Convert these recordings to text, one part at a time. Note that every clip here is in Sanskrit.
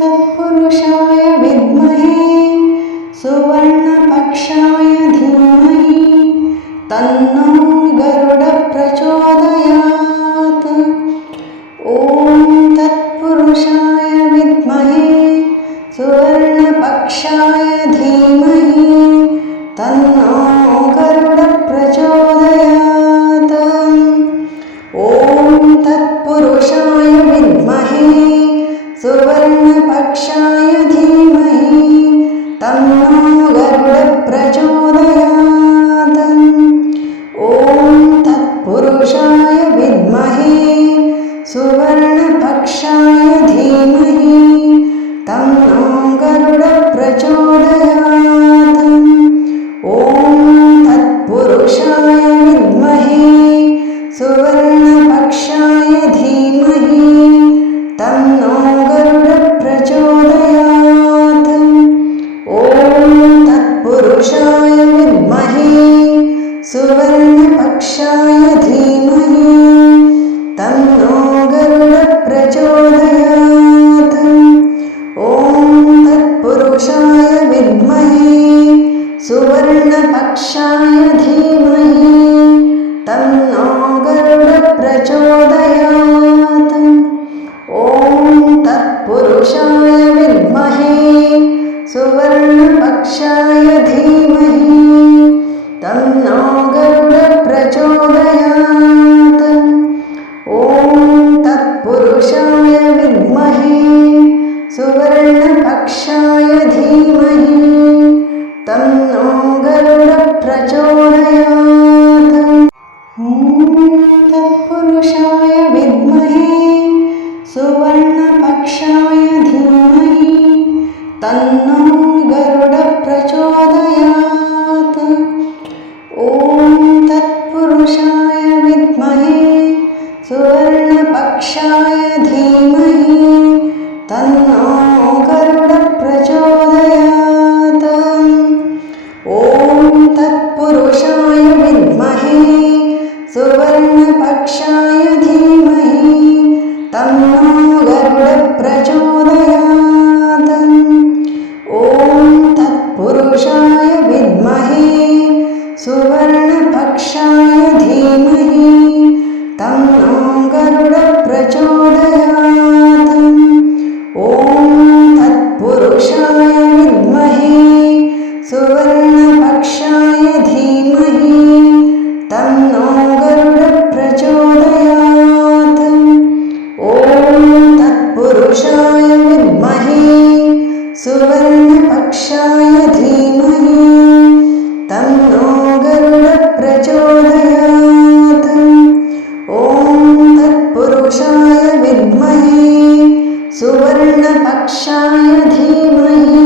तत्पुरुषाय विद्महे सुवर्णपक्षाय धीमहि तन्नो गरुडः प्रचोदयात्। ॐ तत्पुरुषाय विद्महे सुवर्णपक्षाय धीमहि तन्नो गरुडः प्रचोदयात्। ॐ तत्पुरुषाय विद्महे सुवर्णपक्षाय धीमहि तन्नो गरुडः प्रचोदयात्। ॐ तत्पुरुषाय विद्महे सुवर्णपक्षाय धीमहि तन्नो गरुडः प्रचोदयात्। ॐ तत्पुरुषाय विद्महे सुवर्णपक्षाय धीमहि तन्नो गरुडः प्रचोदयात्। ॐ तत्पुरुषाय विद्महे सुवर्णपक्षाय धीमहि तन्नो गरुडः प्रचोदयात्। ॐ तत्पुरुषाय विद्महे सुवर्णपक्षाय धीमहि तन्नो गरुडः प्रचोदयात्। ॐ तत्पुरुषाय विद्महे सुवर्णपक्षाय धीमहि तन्नो गरुडः प्रचोदयात्। ॐ तत्पुरुषाय विद्महे सुवर्णपक्षाय धीमहि तन्नो गरुडः प्रचोदयात्। ॐ तत्पुरुषाय विद्महे सुवर्णपक्षाय धीमहि तन्नो गरुडः प्रचोदयात्। ॐ तत्पुरुषाय विद्महे सुवर्णपक्षाय धीमहि तन्नो गरुडः प्रचोदयात्। ॐ तत्पुरुषाय विद्महे सुवर्णपक्षाय धीमहि तन्नो गरुडः प्रचोदयात्। ॐ तत्पुरुषाय विद्महे सुवर्णपक्षाय धीमहि तन्नो गरुडः प्रचोदयात्। ॐ तत्पुरुषाय विद्महे सुवर्णपक्षाय धीमहि तन्नो गरुडः प्रचोदयात्। ॐ तत्पुरुषाय विद्महे सुवर्णपक्षाय धीमहि तन्नो गरुडः प्रचोदयात्। ॐ तत्पुरुषाय विद्महे सुवर्णपक्षाय धीमहि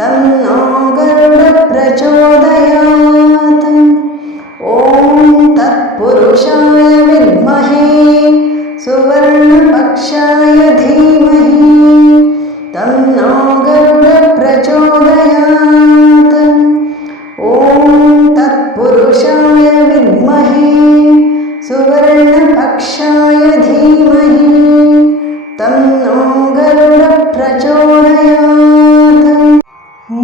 तन्नो गरुडः प्रचोदयात्। ॐ तत्पुरुषाय विद्महे सुवर्णपक्षाय धीमहि तन्नो गरुडः प्रचोदयात्। ॐ तत्पुरुषाय विद्महे सुवर्णपक्षाय धीमहि तन्नो गरुडः प्रचोदयात्। ॐ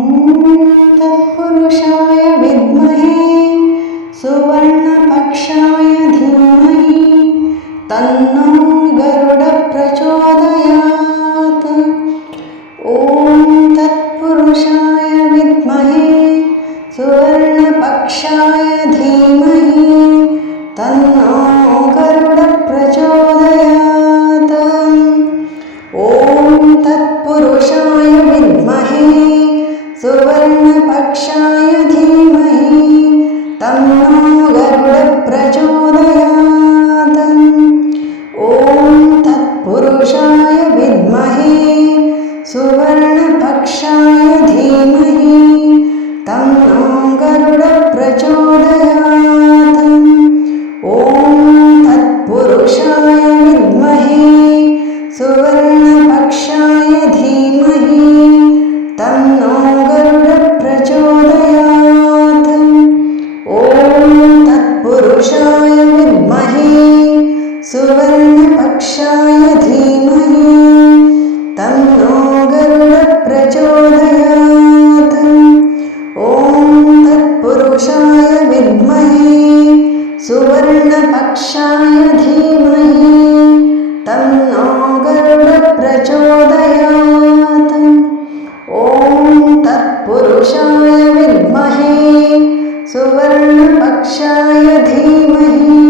तत्पुरुषाय विद्महे सुवर्णपक्षाय धीमहि तन्नो गरुडः प्रचोदयात्। ॐ तत्पुरुषाय विद्महे सुवर्णपक्षाय धीमहि तन्नो गरुडः प्रचोदयात्। ॐ तत्पुरुषाय विद्महे सुवर्णपक्षाय धीमहि तन्नो गरुडः प्रचोदयात्। ॐ धीमहि तन्नो गरुडप्रचोदयात्। ॐ तत्पुरुषाय विद्महे सुवर्णपक्षाय धीमहि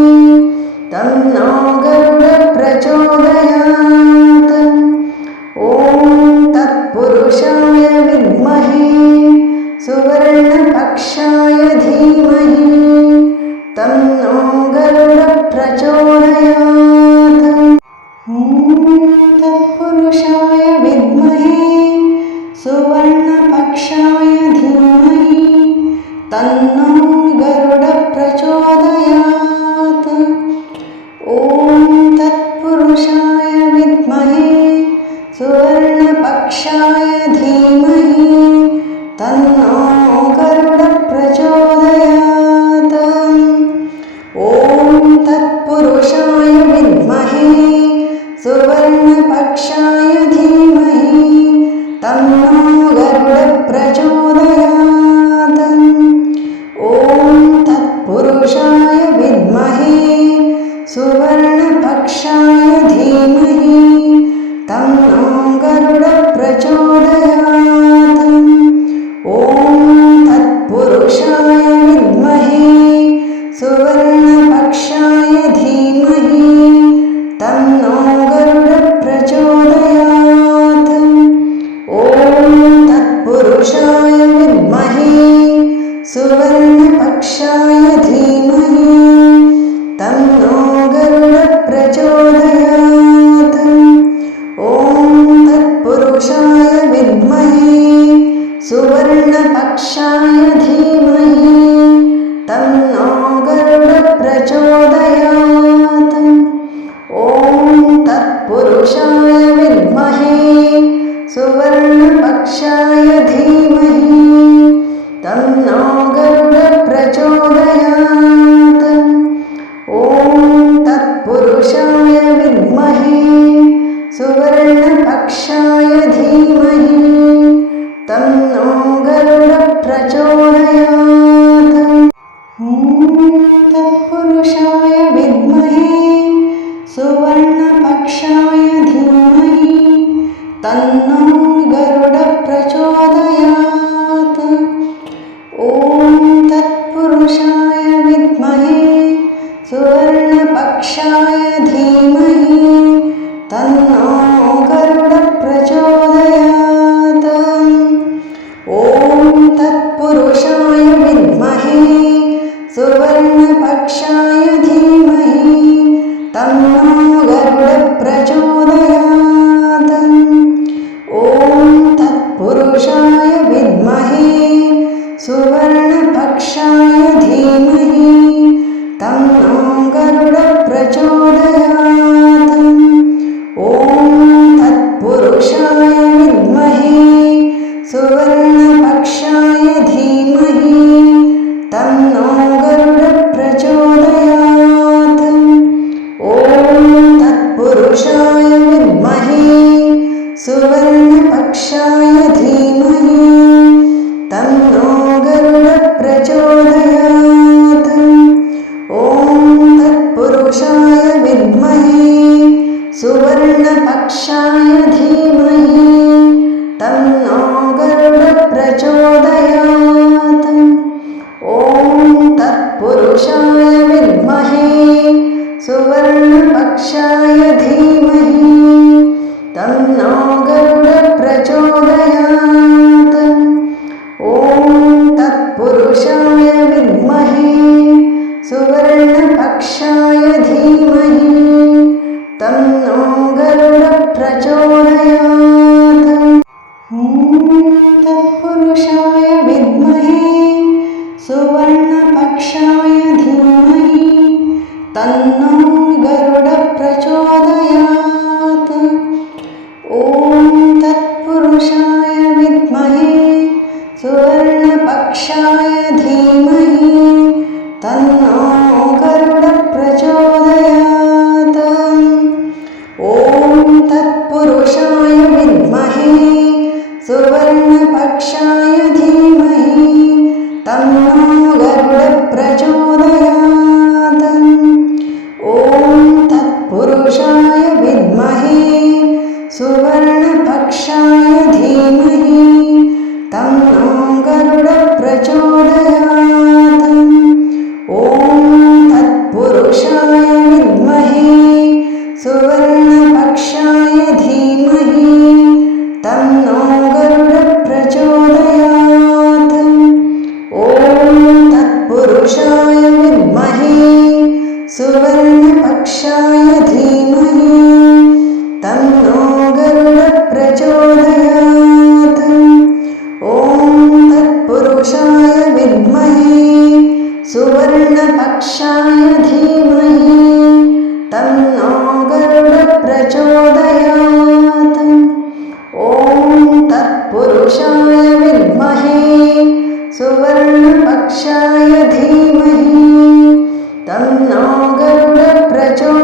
तन्नो गरुडप्रचोदयात्। ॐ तत्पुरुषाय विद्महे सुवर्णपक्षाय धीमहि तन्नो गरुडप्रचोदयात्। ॐ तत्पुरुषाय विद्महे सुवर्णपक्षाय धीमहि तन्नो गरुडप्रचोदयात्। ॐ तत्पुरुषाय विद्महे सुवर्णपक्षाय धीमहि तन्नो गरुडप्रचोदयात्। ॐ तत्पुरुषाय विद्महे सुवर्णपक्षाय धीमहि तन्नो गरुडप्रचोदयात्। ॐ तत्पुरुषाय विद्महे सुवर्णपक्षाय धीमहि तन्नो गरुडप्रचोदयात्। ॐ तत्पुरुषाय विद्महे सुवर्णपक्षाय धीमहि तन्नो गरुडप्रचोदयात्। ॐ तत्पुरुषाय विद्महे सुवर्णपक्षाय धीमहि तन्नो गरुडप्रचोदयात्। ॐ तत्पुरुषाय विद्महे सुवर्णपक्षाय धीमहि तन्नो गरुडप्रचोदयात्। ॐ तत्पुरुषाय विद्महे सुवर्णपक्षाय धीमहि तन्नो गरुडप्रचोदयात्। ॐ तत्पुरुषाय विद्महे सुवर्णपक्षाय धीमहि तन्नो गरुडप्रचोदयात्। ॐ तत्पुरुषाय विद्महे सुवर्णपक्षाय धीमहि तन्नो गरुडप्रचोदयात्। ॐ तत्पुरुषाय विद्महे सुवर्णपक्षाय धीमहि तन्नो गरुडप्रचोदयात्। ॐ तत्पुरुषाय विद्महे सुवर्णपक्षाय धीमहि तन्नो गरुडप्रचोदयात्। ॐ तत्पुरुषाय विद्महे सुवर्णपक्षाय धीमहि तन्नो गरुडप्रचोदयात्। सुवर्णपक्षाय धीमहि तन्नो गरुडप्रचोदयात्। ॐ तत्पुरुषाय विद्महे सुवर्णपक्षाय धीमहि तन्नो गरुडप्रचोदयात्।